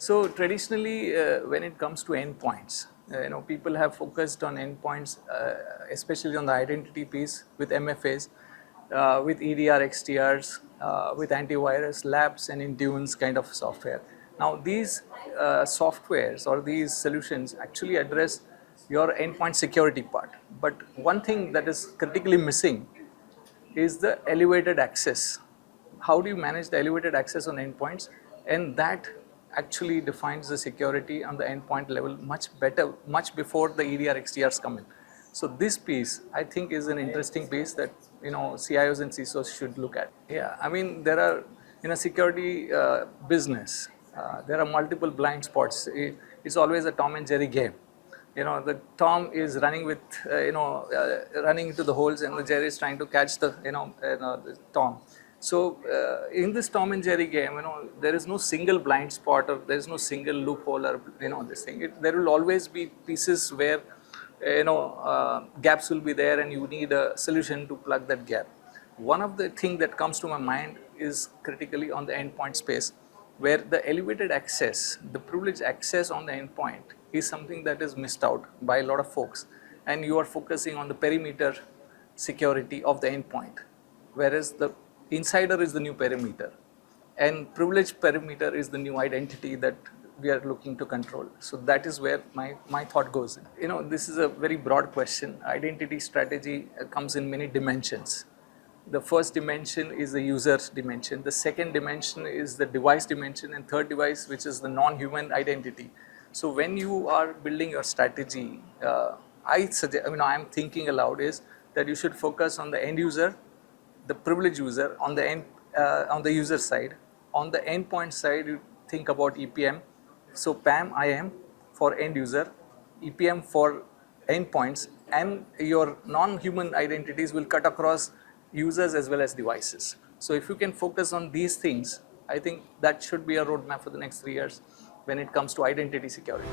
So traditionally, when it comes to endpoints, people have focused on endpoints, especially on the identity piece with MFAs, with EDR, XDRs, with antivirus, labs, and Intune's kind of software. Now, these softwares or these solutions actually address your endpoint security part. But one thing that is critically missing is the elevated access. How do you manage the elevated access on endpoints? And that actually defines the security on the endpoint level much better, much before the EDR XDRs come in. So this piece, I think, is an interesting piece that CIOs and CISOs should look at. Yeah, I mean, there are in a security business, there are multiple blind spots. It's always a Tom and Jerry game. The Tom is running with running into the holes, and the Jerry is trying to catch the the Tom. So in this Tom and Jerry game, there is no single blind spot, or there is no single loophole, or this thing. There will always be pieces where gaps will be there, and you need a solution to plug that gap. One of the thing that comes to my mind is critically on the endpoint space, where the elevated access, the privileged access on the endpoint is something that is missed out by a lot of folks, and you are focusing on the perimeter security of the endpoint, whereas the insider is the new perimeter, and privileged perimeter is the new identity that we are looking to control. So that is where my thought goes in. This is a very broad question. Identity strategy comes in many dimensions. The first dimension is the user's dimension. The second dimension is the device dimension, and third device, which is the non-human identity. So when you are building your strategy, I suggest, I'm thinking aloud, is that you should focus on the end user, the privileged user on the user side. On the endpoint side, you think about EPM. So PAM, IAM for end user, EPM for endpoints, and your non-human identities will cut across users as well as devices. So if you can focus on these things, I think that should be a roadmap for the next 3 years when it comes to identity security.